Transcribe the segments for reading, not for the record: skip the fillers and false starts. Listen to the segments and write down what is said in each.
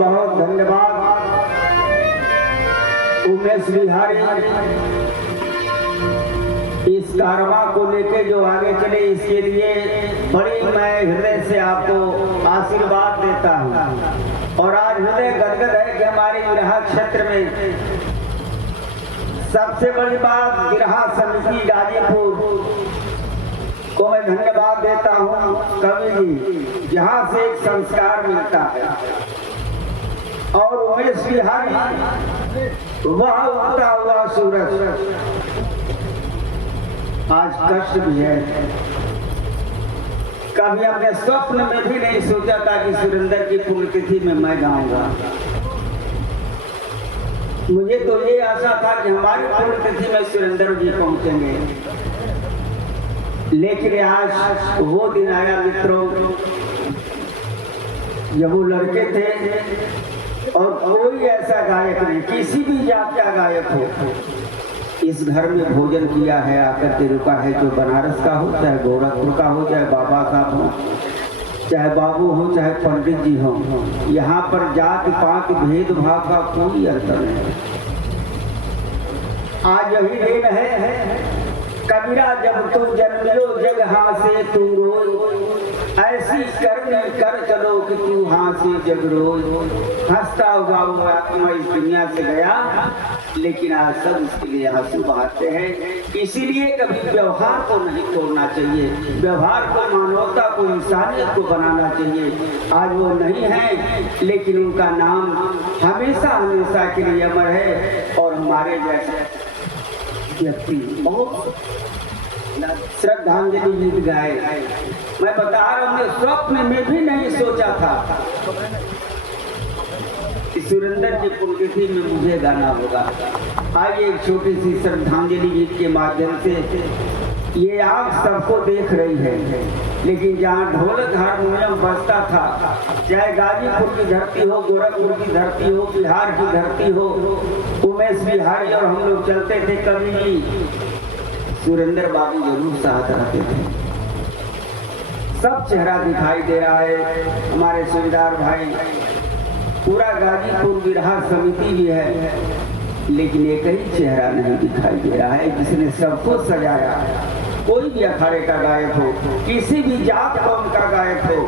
बहुत धन्यवाद उमेश बिहारी, इस कारवा को लेके जो आगे चले इसके लिए बड़ी मैं हृदय से आपको आशीर्वाद देता हूँ। और आज हृदय गदगद है कि हमारे बिरहा क्षेत्र में सबसे बड़ी बात बिरहा समिति गाजीपुर को मैं धन्यवाद देता हूँ कवि जी, जहाँ से एक संस्कार मिलता है। और उमेश बिहारी वह उगता हुआ सूरज, आज कष्ट भी है। कभी अपने स्वप्न में भी नहीं सोचा था कि सुरेंद्र की पुण्यतिथि में मैं गाऊंगा। मुझे तो ये आशा था कि हमारी पुण्यतिथि में सुरेंद्र जी पहुंचेंगे, लेकिन आज वो दिन आया मित्रों जब वो लड़के थे और कोई ऐसा गायक नहीं, किसी भी जात का गायक हो, इस घर में भोजन किया है, आकर के रुका है, जो बनारस का हो, चाहे गोरखपुर का हो, चाहे बाबा साहब हो, चाहे बाबू हो, चाहे पंडित जी हो, यहाँ पर जात पात भेदभाव का कोई अर्थ नहीं। आज यही दिन है कबीरा जब तुम जन्मियो जग हासे तू रोज, ऐसी करनी कर चलो कि तू हासे जग रोज। हंसता हुआ आत्मा इस दुनिया से गया, लेकिन आज सब इसके लिए आंसू बहाते हैं। इसीलिए कभी व्यवहार को नहीं तोड़ना चाहिए, व्यवहार को, मानवता को, इंसानियत को बनाना चाहिए। आज वो नहीं है, लेकिन उनका नाम हमेशा हमेशा के लिए अमर है। और हमारे जैसे व्यक्ति बहुत श्रद्धांजलि गीत गाए, मैं बता रहा हूँ स्वप्न में भी नहीं सोचा था कि सुरेंद्र की पुण्यतिथि में मुझे गाना होगा। आइए एक छोटी सी श्रद्धांजलि गीत के माध्यम से, ये आँख सबको देख रही है, लेकिन जहाँ ढोलक हारमोनियम बजता था, चाहे गाजीपुर की धरती हो, गोरखपुर की धरती हो, बिहार की धरती हो, उमेश बिहारी और हम लोग चलते थे, कभी भी सुरेंद्र बाबू जरूर साथ रहते थे। सब चेहरा दिखाई दे रहा है, हमारे सुबेदार भाई, पूरा गाजीपुर बिरहा समिति भी है, लेकिन एक ही चेहरा नहीं दिखाई दे रहा है जिसने सबको सजाया। कोई भी अखाड़े का गायक हो, किसी भी जात कौम का गायक हो,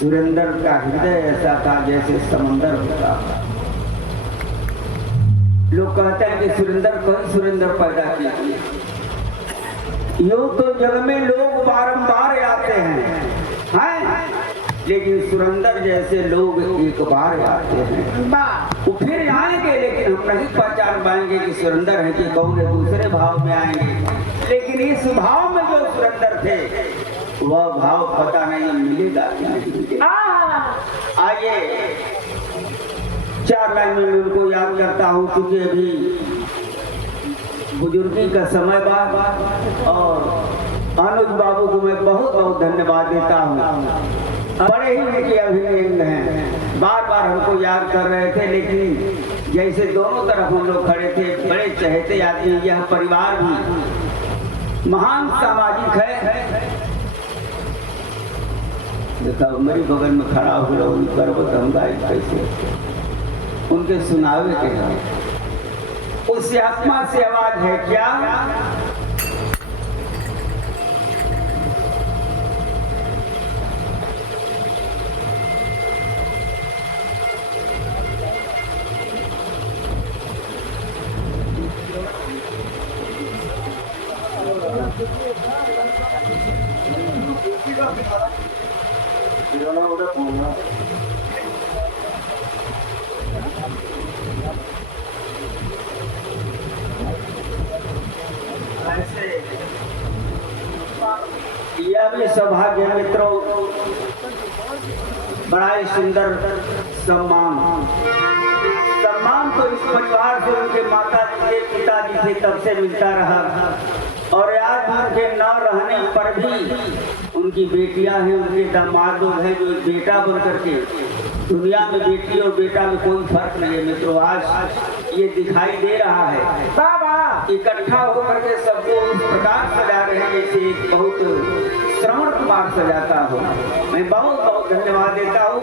सुरेंद्र का हृदय ऐसा था जैसे समंदर होता। लोग कहते हैं कि सुरेंद्र कौन सुरेंद्र पैदा किया। यूं तो जग में लोग बारंबार आते हैं, लेकिन सुरेंद्र जैसे लोग एक बार आते हैं, वो फिर आएंगे, लेकिन हम नहीं पहचान पाएंगे कि सुरेंद्र है कि कौन है, दूसरे भाव में आएंगे। लेकिन इस भाव में जो सुरेंद्र थे, वह भाव पता नहीं मिलेगा कि नहीं मिलेगा। आइए 4 लाइन में मैं उनको याद करता हूँ, क्योंकि अभी बुजुर्गी का समय बाद, और अनुज बाबू को मैं बहुत बहुत धन्यवाद देता हूँ। बड़े ही उनके अभिनंदन हैं, बार बार हमको याद कर रहे थे, लेकिन जैसे दोनों तरफ हम लोग खड़े थे, बड़े चहेते आदमी। यह परिवार भी महान सामाजिक है। देखा मेरी बगल में खड़ा हुआ उनकर हम गाय कैसे उनके सुनावे के हैं, उस आत्मा से आवाज है क्या? यह भी सौभाग्य मित्रों, बड़ा ही सुंदर सम्मान तो इस परिवार से उनके माता जी थे, पिताजी थे, तब से मिलता रहा। और आज उनके न रहने पर भी उनकी बेटियां हैं, उनके दामाद लोग हैं, जो बेटा बन करके दुनिया में बेटी और बेटा में कोई फर्क नहीं है मित्रों। आज ये दिखाई दे रहा है, बाबा इकट्ठा होकर के सबको उस प्रकार सजा रहे हैं जैसे एक बहुत श्रवण कुमार सजाता हूँ। मैं बहुत बहुत धन्यवाद देता हूँ।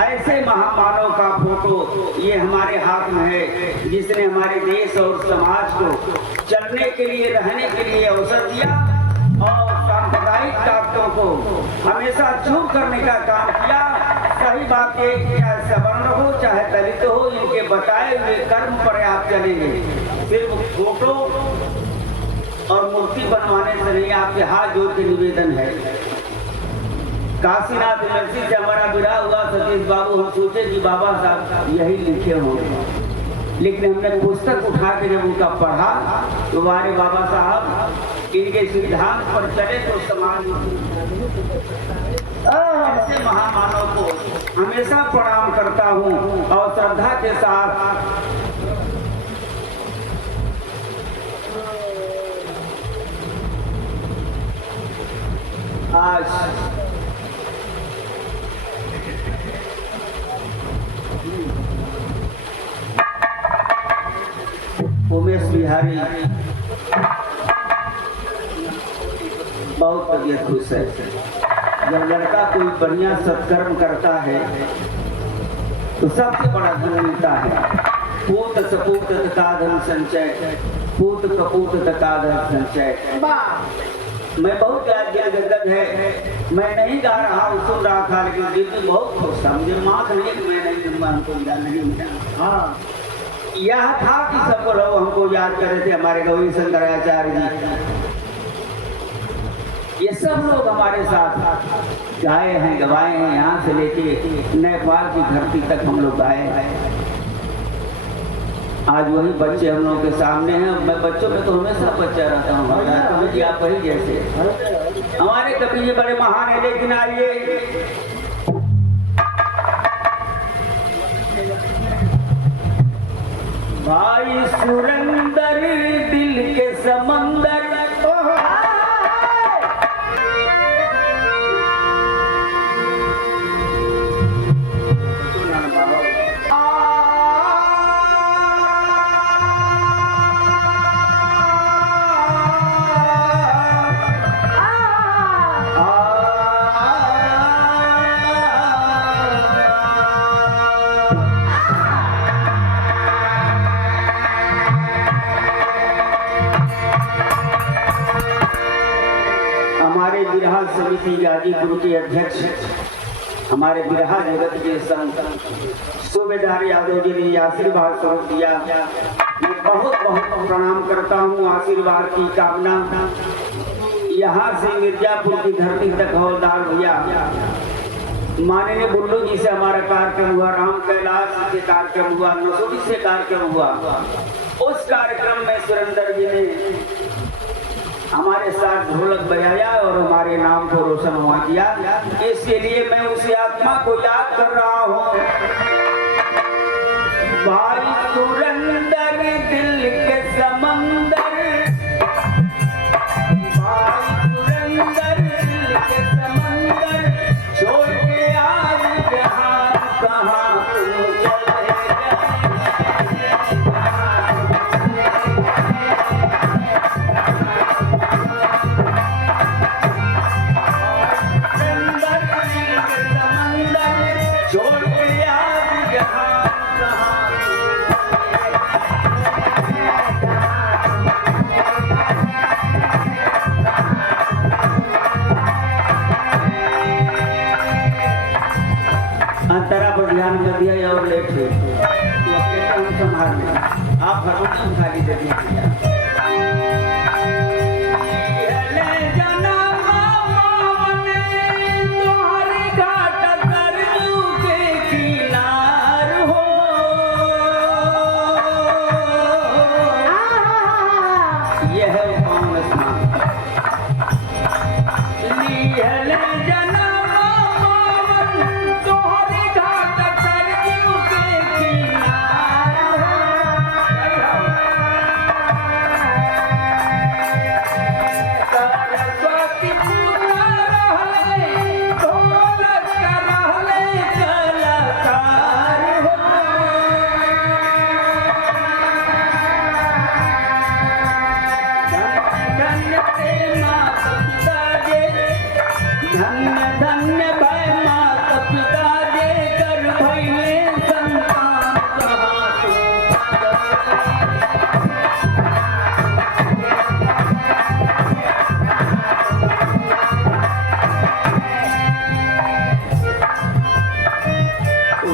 ऐसे महामानव का फोटो ये हमारे हाथ में है, जिसने हमारे देश और समाज को चलने के लिए, रहने के लिए अवसर दिया और सांप्रदायिक ताकतों को हमेशा चूर करने का काम किया। सही बात है, चाहे सवर्ण हो चाहे दलित हो, इनके बताए हुए कर्म पर आप चलेंगे। सिर्फ फोटो और मूर्ति बनवाने से नहीं, आपके हाथ जोड़ के निवेदन है। काशीनाथ यूनिवर्सिटी से हमारा विवाह हुआ, सतीश बाबू, हम सोचे कि बाबा साहब यही लिखे होंगे, लेकिन हमने पुस्तक उठा के जब उनका पढ़ा तो हमारे बाबा साहब इनके सिद्धांत पर चले तो समाज ऐसे महामानव को हमेशा प्रणाम करता हूँ और श्रद्धा के साथ आज उमेश बिहारी बहुत तबियत खुश है। जब लड़का कोई बढ़िया सत्कर्म करता है तो सबसे बड़ा धन मिलता है। पूत सपूत तथा धन संचय, पूत कपूत तथा धन संचय। मैं बहुत गदगद है, मैं नहीं गा रहा हूँ, सुन रहा था, लेकिन दिल में बहुत खुश था। मुझे माफ नहीं कि मैं नहीं दूंगा, हमको नहीं मिला। हाँ, यह था कि सब लोग हमको याद कर रहे थे, हमारे गौरी शंकराचार्य जी, ये सब लोग हमारे साथ गाए हैं, गवाए हैं। यहाँ से लेके नेपाल की धरती तक हम लोग गाए हैं। आज वही बच्चे हम लोगों के सामने हैं। मैं बच्चों में तो हमेशा बच्चा रहता हूँ, कभी जी आप वही जैसे हमारे कभी ये बड़े महान है। लेकिन आइए भाई सुरेंदर दिल के समंदर, बिरहा समिति गाजीपुर के अध्यक्ष, हमारे बिरहा जगत के संत सूबेदार यादव जी ने आशीर्वाद स्वरूप दिया। मैं बहुत बहुत प्रणाम करता हूँ। आशीर्वाद की कामना यहाँ से मिर्जापुर की धरती तक हवलदार भैया माननीय बुल्लू जी से हमारा कार्यक्रम हुआ, राम कैलाश से कार्यक्रम हुआ, नसोड़ी से कार्यक्रम हुआ। उस कार्यक्रम में सुरेंद्र जी ने हमारे साथ ढोलक बजाया और हमारे नाम को रोशन हुआ किया। इसके लिए मैं उसी आत्मा को याद कर रहा हूँ। भाई सुरेंद्र दिल के समंदर, भाई सुरेंद्र दिल के समंदर, छोड़ के आज जहां कहाँ तुम चले ध्यान कर दिया और लेट हुए तो अकेले हम संभाल लें। आप हारमोनियम खाली दे दीजिए।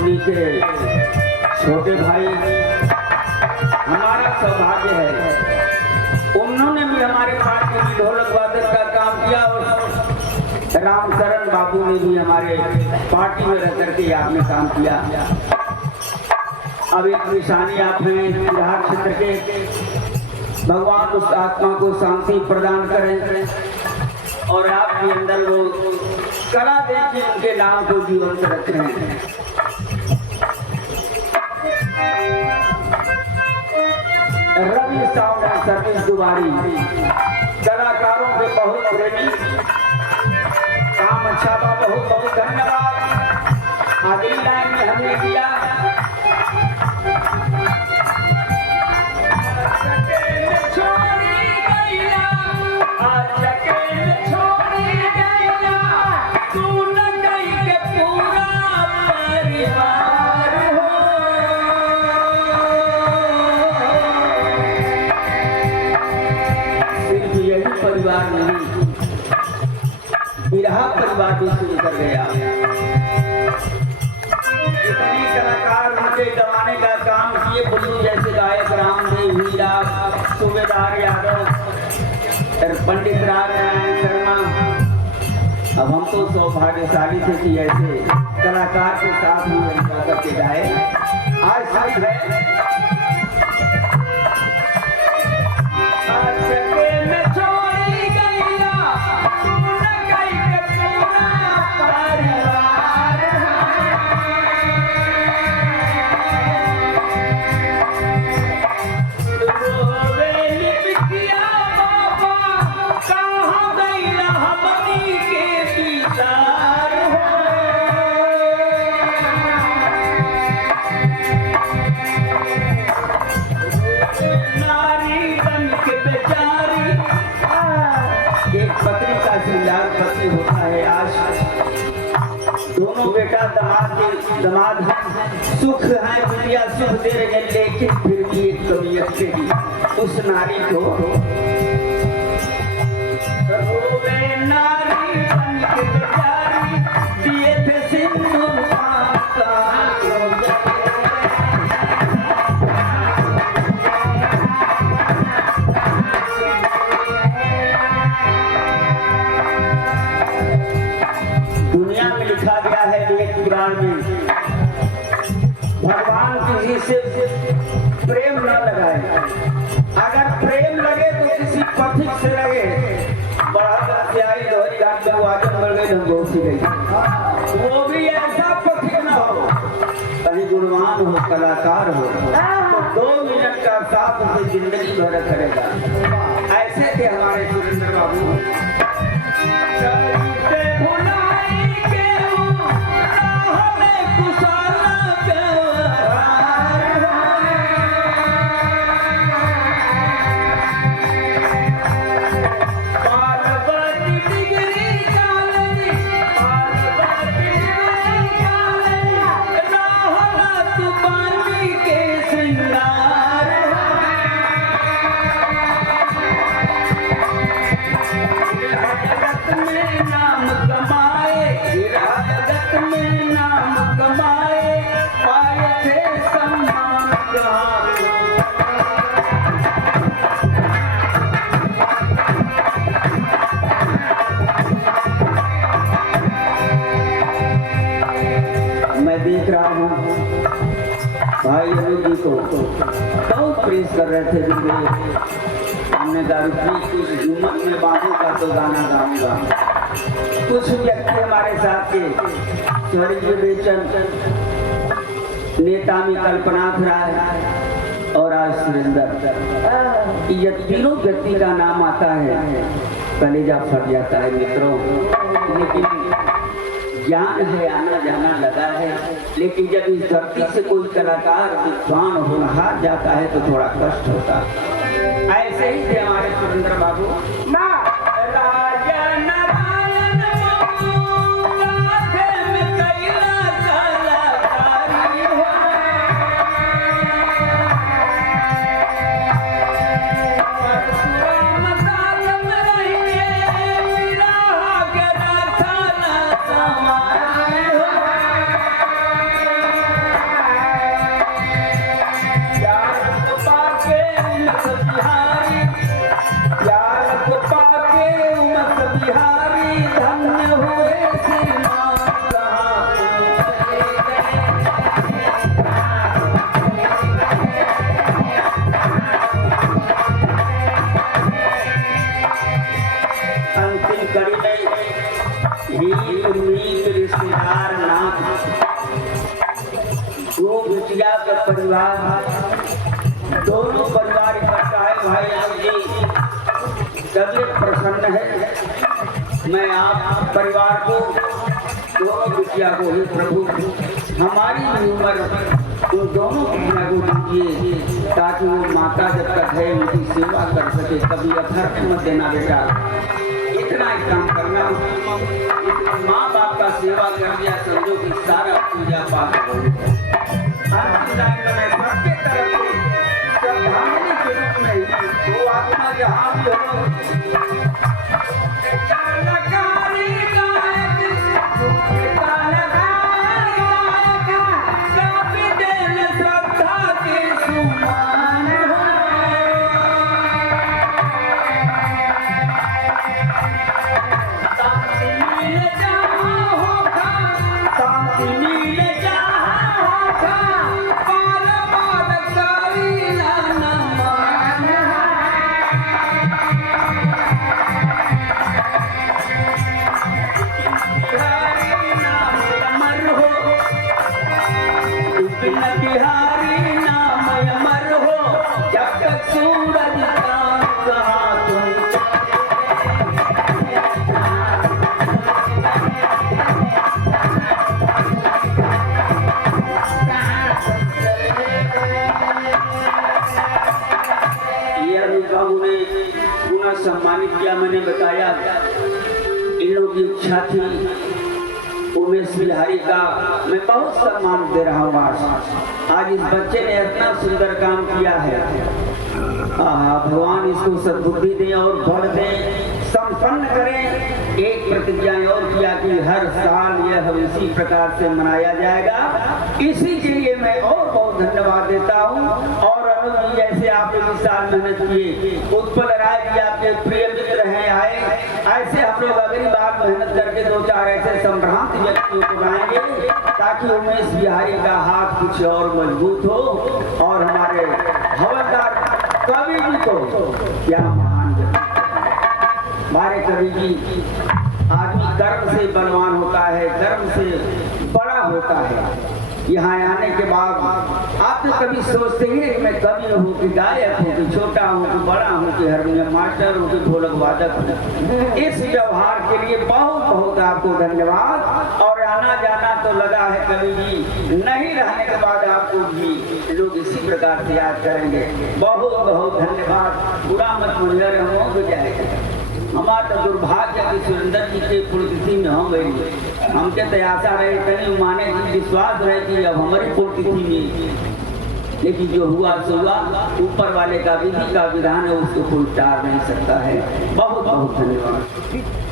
उन्हीं के छोटे भाई, हमारा सौभाग्य है उन्होंने भी हमारे पार्टी में ढोलक वादक का काम किया और रामचरण बाबू ने भी हमारे पार्टी में रह करके यहाँ में काम किया। अब एक निशानी आप में बिहार क्षेत्र के भगवान उस आत्मा को शांति प्रदान करें और आपके अंदर वो कला दे कि उनके नाम को जीवंत रखें। रवि साउंड एंड सर्विस दुबारी कलाकारों के बहुत प्रेमी, काम अच्छा बा, बहुत बहुत धन्यवाद। अगली लाइन में हमने किया परिवार नहीं, बिरहा परिवार भी शुरू कर गया। इतने कलाकार उनके जमाने का काम किए, बुल्लू जैसे गायक रामदेव, हीरा, सूबेदार यादव, पंडित नारायण शर्मा। अब हम तो सौभाग्यशाली थे कि ऐसे कलाकार के साथ ही उनका करके जाए। आज सच है होता है। आज दोनों बेटा दामाद सुख है, दुनिया सुख दे रहे हैं, लेकिन फिर भी एक कमियत से भी उस नारी को नारी बन के बेचारी दिए थे सिंदूर में भगवान किसी से प्रेम न लगाए। अगर प्रेम लगे तो किसी पथिक से लगे। बड़ा से आई दोहरी घाट में वाजन बढ़ गई, धमघोसी गई, वो भी ऐसा पथिक न हो, कहीं गुणवान हो, कलाकार हो, तो 2 मिनट का साथ उसे जिंदगी भर करेगा। ऐसे थे हमारे सुरेंद्र बाबू। देख रहा हूँ भाई अनु जी को बहुत प्रेस कर रहे थे। हमने दारू पी, कुछ झूमर में बांधूंगा तो गाना गाऊंगा। कुछ व्यक्ति हमारे साथ के स्वर्गीय बेचन नेता में कल्पनाथ राय और आज सुरेंद्र, ये तीनों व्यक्ति का नाम आता है, कलेजा फट जाता है मित्रों। लेकिन ज्ञान है, आना जाना लगा है, लेकिन जब इस धरती से कोई कलाकार विद्वान होनहार जाता है तो थोड़ा कष्ट होता है। ऐसे ही थे हमारे सुरेंद्र बाबू। वो बिटिया का परिवार, दोनों परिवार इकट्ठा है। भाई जी तबीयत प्रसन्न है। मैं आप परिवार को, दोनों बिटिया को ही प्रभु हमारी भी उम्र उन दोनों बिटिया को दीजिए, ताकि वो माता जब तक है उनकी सेवा कर सके। कभी अथर्क मत देना बेटा, इतना ही काम करना। माँ बाप का सेवा कर दिया समझो कि सारा पूजा पाठ हो गया। सबके तरफ से श्रद्धांजलि के रूप में वो आत्मा जहाँ भी हो बिहारी नाम अमर हो, जब तक सूरज कहा तुम। ये अभी बाबू ने पुनः सम्मानित किया। मैंने बताया इन लोगों की इच्छा थी उमेश बिहारी का मैं बहुत सम्मान दे रहा हूँ। आज इस बच्चे ने इतना सुंदर काम किया है। भगवान इसको सद्बुद्धि दें और बल दें, संपन्न करें। एक प्रतिज्ञा और किया कि हर साल यह इसी प्रकार से मनाया जाएगा। इसी के लिए मैं और बहुत धन्यवाद देता हूँ। और अनुज जी जैसे आपने इस साल मेहनत किए, उत्पल राय जी आपके प्रिय मित्र हैं, आए। ऐसे हम लोग अगली बार मेहनत करके दो चार ऐसे संभ्रांत व्यक्तियों को बनाएंगे, ताकि उमेश बिहारी का हाथ कुछ और मजबूत हो। और हमारे हवलदार कवि जी को क्या महान हमारे कवि जी, आदमी कर्म से बलवान होता है, कर्म से बड़ा होता है। यहाँ आने के बाद आप तो कभी सोचते ही कि मैं कवि हूँ कि गायक हूँ कि छोटा हूँ कि बड़ा हूँ कि हारमोनियम मास्टर हूँ कि ढोलक वादक हूँ। इस व्यवहार के लिए बहुत बहुत आपको धन्यवाद। और आना जाना तो लगा है कवि जी, नहीं रहने के बाद आपको भी लोग इसी प्रकार से याद करेंगे। बहुत बहुत धन्यवाद। बुरा मत मुझे हो जाएगा। हमारा तो दुर्भाग्य कि सुरेंद्र जी के पुण्यतिथि में हम गए। हमके तो आशा रहे कहीं माने की विश्वास रहे कि अब हमारी पुण्यतिथि में, लेकिन जो हुआ सो हुआ। ऊपर वाले का विधि का विधान है, उसको कोई टाल नहीं सकता है। बहुत बहुत धन्यवाद।